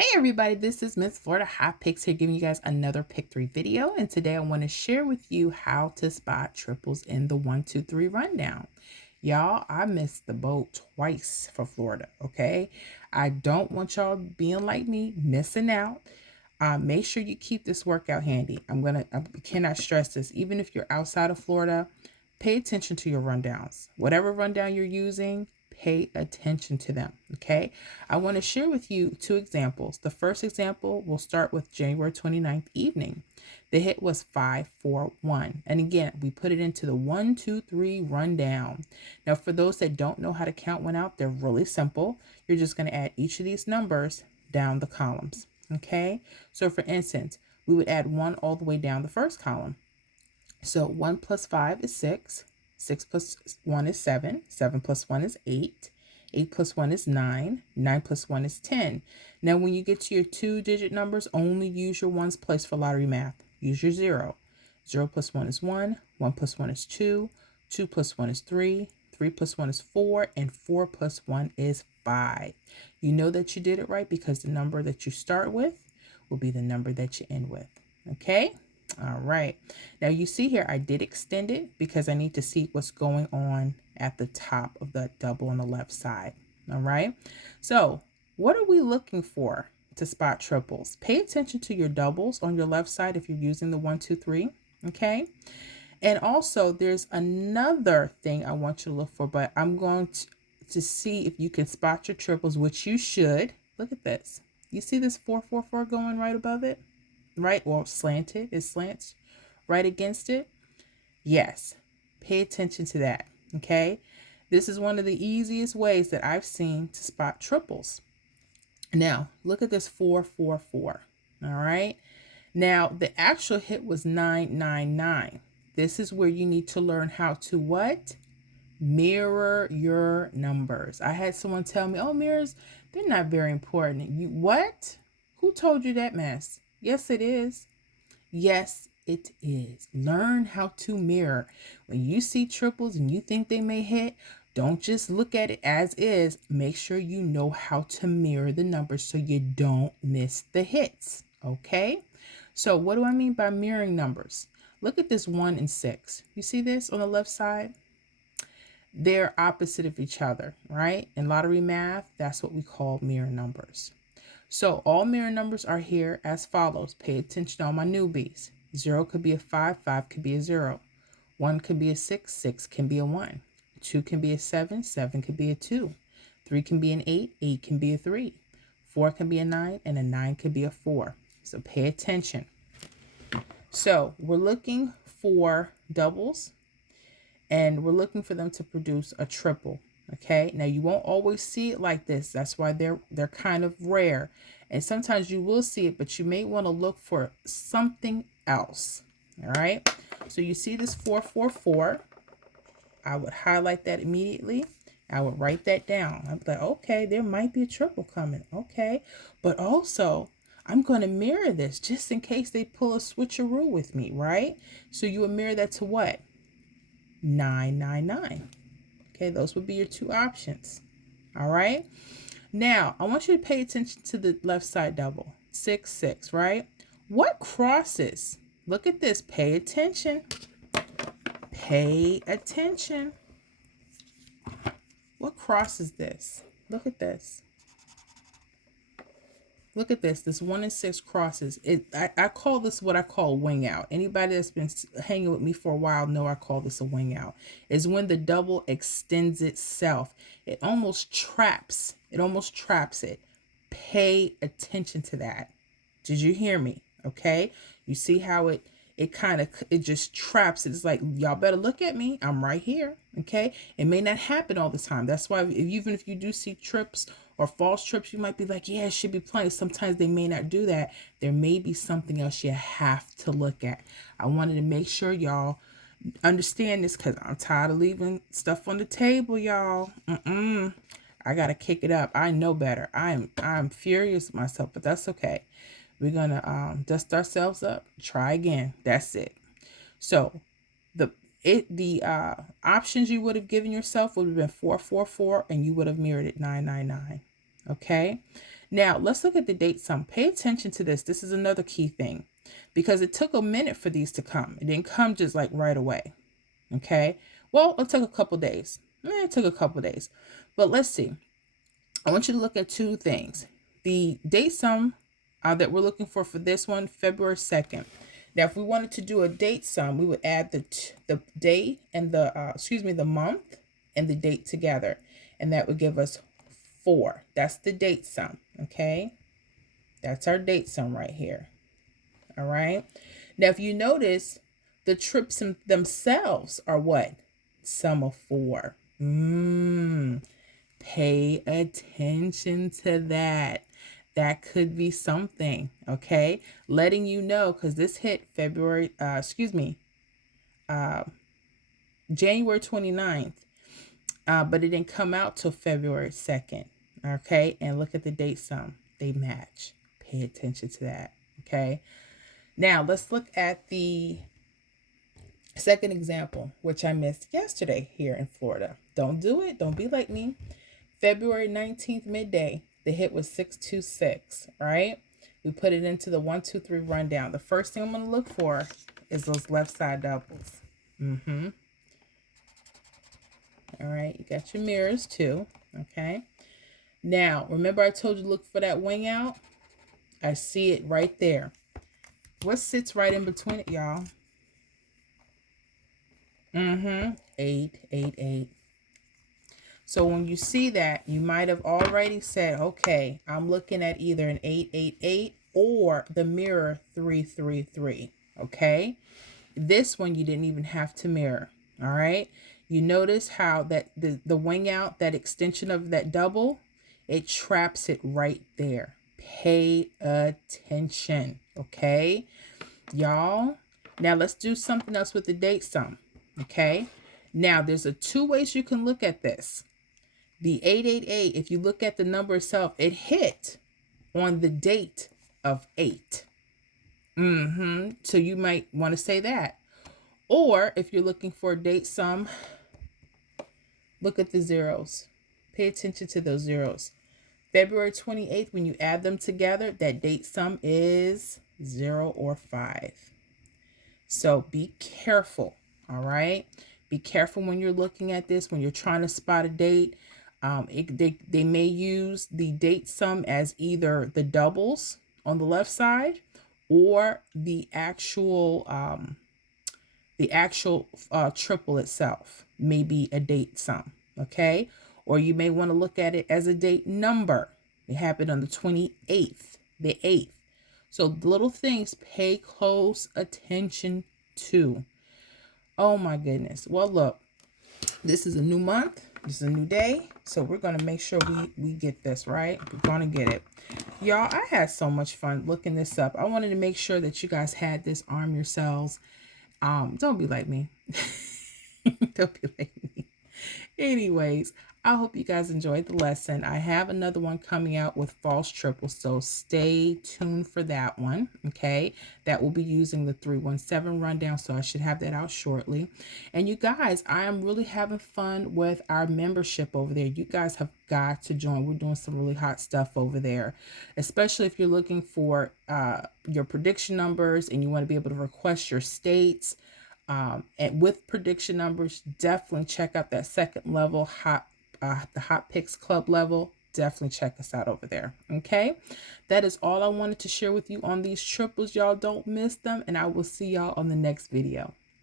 Hey everybody, this is Miss Florida Hot Picks here giving you guys another pick 3 video, and today I want to share with you how to spot triples in the 1, 2, 3 rundown. Y'all, I missed the boat twice for Florida, okay? I don't want y'all being like me, missing out. Make sure you keep this workout handy. I cannot stress this. Even if you're outside of Florida, pay attention to your rundowns. Whatever rundown you're using, pay attention to them. Okay. I want to share with you two examples. The first example will start with January 29th evening. The hit was 541. And again, we put it into the 1, 2, 3 rundown. Now, for those that don't know how to count one out, they're really simple. You're just going to add each of these numbers down the columns. Okay. So for instance, we would add 1 all the way down the first column. So 1 plus 5 is 6. 6 plus 1 is 7. 7 plus 1 is 8. 8 plus 1 is 9. 9 plus 1 is 10. Now, when you get to your 2-digit numbers, only use your ones place for lottery math. Use your 0. 0 plus 1 is 1. 1 plus 1 is 2. 2 plus 1 is 3. 3 plus 1 is 4. And 4 plus 1 is 5. You know that you did it right because the number that you start with will be the number that you end with. Okay? All right. Now you see here, I did extend it because I need to see what's going on at the top of the double on the left side. All right. So what are we looking for to spot triples? Pay attention to your doubles on your left side if you're using the 1, 2, 3. Okay. And also there's another thing I want you to look for, but I'm going to see if you can spot your triples, which you should. Look at this. You see this 444 going right above it? Right? Or slanted. It slants right against it. Yes. Pay attention to that. Okay. This is one of the easiest ways that I've seen to spot triples. Now, look at this 444. All right. Now, the actual hit was 999. This is where you need to learn how to what? Mirror your numbers. I had someone tell me, oh, mirrors, they're not very important. You what? Who told you that mess? Yes, it is. Yes, it is. Learn how to mirror. When you see triples and you think they may hit, don't just look at it as is. Make sure you know how to mirror the numbers so you don't miss the hits. Okay? So what do I mean by mirroring numbers? Look at this 1 and 6. You see this on the left side? They're opposite of each other, right? In lottery math, that's what we call mirror numbers. So all mirror numbers are here as follows. Pay attention to all my newbies. 0 could be a 5, 5 could be a 0. 1 could be a 6, 6 can be a 1. 2 can be a 7, 7 could be a 2. 3 can be an 8, 8 can be a 3. 4 can be a 9, and a 9 could be a 4. So pay attention. So we're looking for doubles, and we're looking for them to produce a triple. Okay, now you won't always see it like this. That's why they're kind of rare. And sometimes you will see it, but you may want to look for something else. All right, so you see this 444. I would highlight that immediately. I would write that down. I'm like, okay, there might be a triple coming. Okay, but also I'm going to mirror this just in case they pull a switcheroo with me, right? So you would mirror that to what? 999. Okay, those would be your two options. All right. Now, I want you to pay attention to the left side double. 6, 6, right? What crosses? Look at this. Pay attention. Pay attention. What crosses this? Look at this. Look at this. This 1 and 6 crosses. I call this what I call wing out. Anybody that's been hanging with me for a while know I call this a wing out. Is when the double extends itself. It almost traps. It almost traps it. Pay attention to that. Did you hear me? Okay. You see how it just traps it. It's like, y'all better look at me. I'm right here. Okay. It may not happen all the time. That's why even if you do see trips or false trips, you might be like, yeah, it should be plenty. Sometimes they may not do that. There may be something else you have to look at. I wanted to make sure y'all understand this because I'm tired of leaving stuff on the table, y'all. I got to kick it up. I know better. I'm furious with myself, but that's okay. We're going to dust ourselves up. Try again. That's it. So the options you would have given yourself would have been 444, and you would have mirrored it 999. Okay. Now, let's look at the date sum. Pay attention to this. This is another key thing because it took a minute for these to come. It didn't come just like right away. Okay. Well, it took a couple days. It took a couple days. But let's see. I want you to look at two things. The date sum that we're looking for this one, February 2nd. Now, if we wanted to do a date sum, we would add the day and the month and the date together. And that would give us 4. That's the date sum, okay? That's our date sum right here, all right? Now, if you notice, the trips themselves are what? Sum of 4. Pay attention to that. That could be something, okay? Letting you know, because this hit January 29th. But it didn't come out till February 2nd. Okay. And look at the date sum. They match. Pay attention to that. Okay. Now let's look at the second example, which I missed yesterday here in Florida. Don't do it. Don't be like me. February 19th, midday. The hit was 626, right? We put it into the 1, 2, 3 rundown. The first thing I'm going to look for is those left side doubles. All right, you got your mirrors too, okay? Now, remember I told you to look for that wing out? I see it right there. What sits right in between it, y'all? 8, 8, 8. So when you see that, you might have already said, okay, I'm looking at either an 8, 8, 8 or the mirror 3, 3, 3, okay? This one you didn't even have to mirror, all right? You notice how that the wing out, that extension of that double, it traps it right there. Pay attention, okay, y'all? Now let's do something else with the date sum, okay? Now there's two ways you can look at this. The 888, if you look at the number itself, it hit on the date of 8. So you might want to say that. Or if you're looking for a date sum, look at the zeros. Pay attention to those zeros. February 28th, when you add them together, that date sum is 0 or 5. So be careful, all right? Be careful when you're looking at this, when you're trying to spot a date. They may use the date sum as either the doubles on the left side or the actual triple itself may be a date sum, okay? Or you may want to look at it as a date number. It happened on the 28th, the 8th. So little things pay close attention to. Oh my goodness. Well, look, this is a new month. This is a new day. So we're going to make sure we get this, right? We're going to get it. Y'all, I had so much fun looking this up. I wanted to make sure that you guys had this. Arm yourselves. Don't be like me. Don't be like me. Anyways, I hope you guys enjoyed the lesson. I have another one coming out with false triples, so stay tuned for that one, okay? That will be using the 317 rundown, so I should have that out shortly. And you guys, I am really having fun with our membership over there. You guys have got to join. We're doing some really hot stuff over there, especially if you're looking for your prediction numbers and you want to be able to request your states. And with prediction numbers, definitely check out that second level the Hot Picks Club level. Definitely check us out over there. Okay, that is all I wanted to share with you on these triples. Y'all don't miss them, and I will see y'all on the next video.